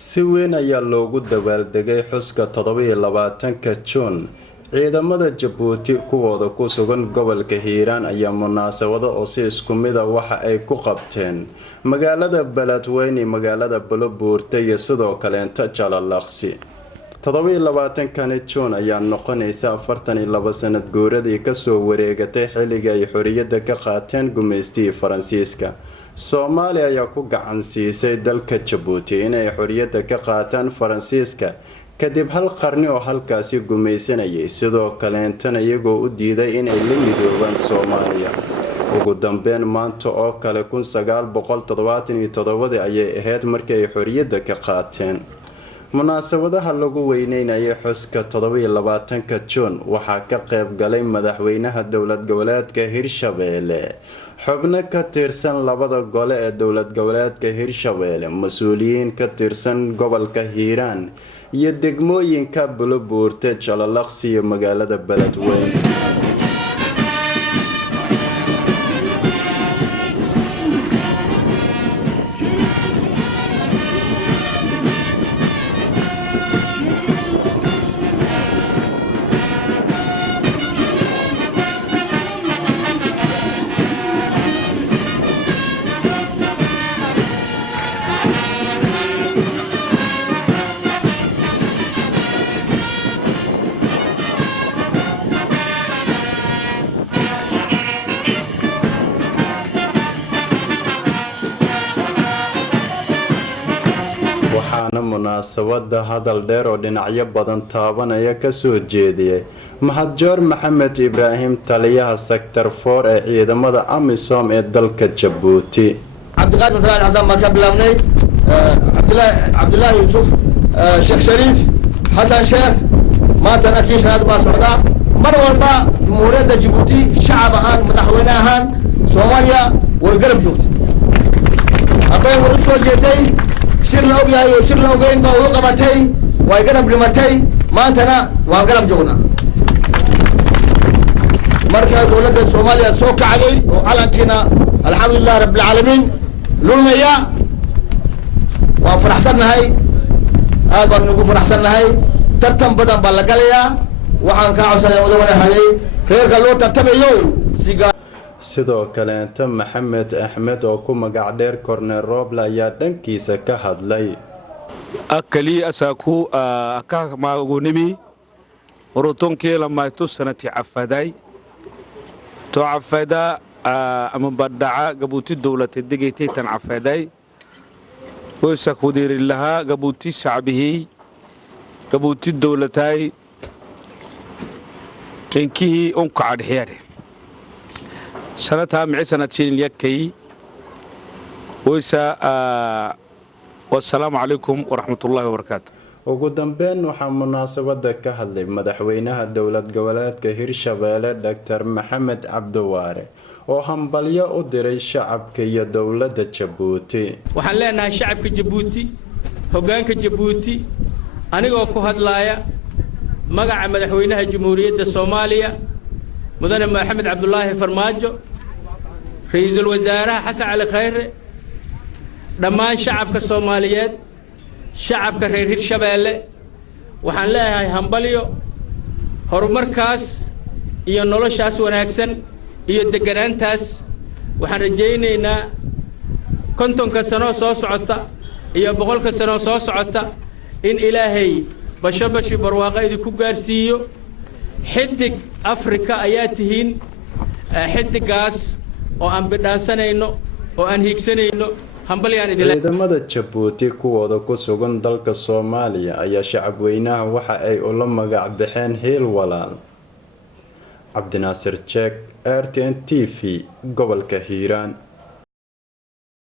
Si weyn ayaa loogu dabaaldegay xuska 27-ka Juun. Ciidamada Jabuuti kuwooda ku sugan gobolka Hiiraan ayaa munaasabado oo si isku mid ah waxa ay ku qabteen magaalada Beledweyne, magaalada Bulabuurte iyo sidoo kale Jalalaqsi. 27-kan Juun ayaa noqonaysa 42 sanad guuradii kasoo wareegatay xilliga ay xorriyadda ka qaateen gumeystigii Faransiiska. Soomaaliya ayaa ku gacan siisay dalka Jabuuti inay xorriyadda ka qaataan Faransiiska kadib hal qarni oo halkaasi gumeysanayay, sidoo kaleentana iyagoo u diiday inay la midoobaan Soomaaliya. Ugu dambeyn maanta oo kale 1977 ayay ahayd markii ay xorriyadda ka qaateen. munaasabadaha lagu weyneynayay xuska 27-ka Juun waxaa ka qayb galay madaxweynaha dowlad goboleedka Hirshabeelle, xubno ka tirsan labada gole ee dowlad goboleedka Hirshabeelle, mas'uuliyiin ka tirsan gobolka Hiiraan iyo degmooyinka Bulabuurte, Jalalaqsi iyo magaalada Beledweyne. waxaana munaasabada hadal dheer oo dhinacyo badan taabanaya kasoo jeediyay Mahadjoor Maxamed Ibraahim, taliyaha sector 4 ee ciidamada AMISOM ee dalka Jabuuti. Cabdiqaasim Salaad Xasan ma ka bilaabnay Cabdullaahi Yuusuf Sheekh Shariif Xasan Sheekh maantana kiishaad baa socda mar walba jumhuuriyadda Jabuuti shacab ahaan madaxweyne ahaan Soomaaliya way garab joogtay. Habeen wuu soo jeeday shir la ogyahay oo shir la ogeyn baa uu qabatay way garab dhimatay maantana waan garab joognaa. marka dowladda Soomaaliya soo kacday oo calankiina alxamdulillah rabbil caalamiin lumaya waan faraxsanahay aad baan ugu faraxsanahay tartan badan baa la galayaa waxaan ka codsanay madaxweynaha reerka loo tartamayo sidoo kale Maxamed Axmed oo ku magac dheer Cornel Roble ayaa dhankiisa ka hadlay akali asaku ka maagunimi urutonkii lamaytu sanati cafaday to cafada ama baddaca gabuuti dawladda degaysay tan cafaday waysa ku diiri lahaa gabuuti shacbihi gabuuti dawladday inkii on ka cadhiyay sanadha micsan tiin yakay waysa wassalamu alaykum wa rahmatullahi wa barakatuh. ugu dambeyn waxaa munaasabada ka hadlay madaxweynaha dowlad goboleedka Hirshabeelle Dr. Maxamed Cabdiwaare oo hambalyo u diray shacabka iyo dowladda Jabuuti. waxaan leenahay shacabka Jabuuti, hoggaanka Jabuuti, anigoo ku hadlaaya magaca madaxweynaha Jamhuuriyadda Soomaaliya mudane Maxamed Cabdullaahi Farmaajo, ra'iisul wasaaraha Xasan Cali Khayre, dhammaan shacabka Soomaaliyeed, shacabka reer Hirshabeelle waxaan leeyahay hambalyo horumarkaas iyo noloshaas wanaagsan iyo deganaantaas waxaan rajaynaynaa 50 sano soo socota iyo 100 sano soo socota in Ilaahay bashabashi barwaaqo ku gaarsiiyo. xidig Afrika ayaa tihiin xidigaas oo aan bidhaansanayno oo aan hiigsanayno. ciidamada Jabuuti kuwooda ku sugan dalka Soomaaliya ayaa shacabweynaha waxa ay ula magac baxeen heel walaal. Cabdinaasir Jeek, RTN TV, gobolka Hiiraan.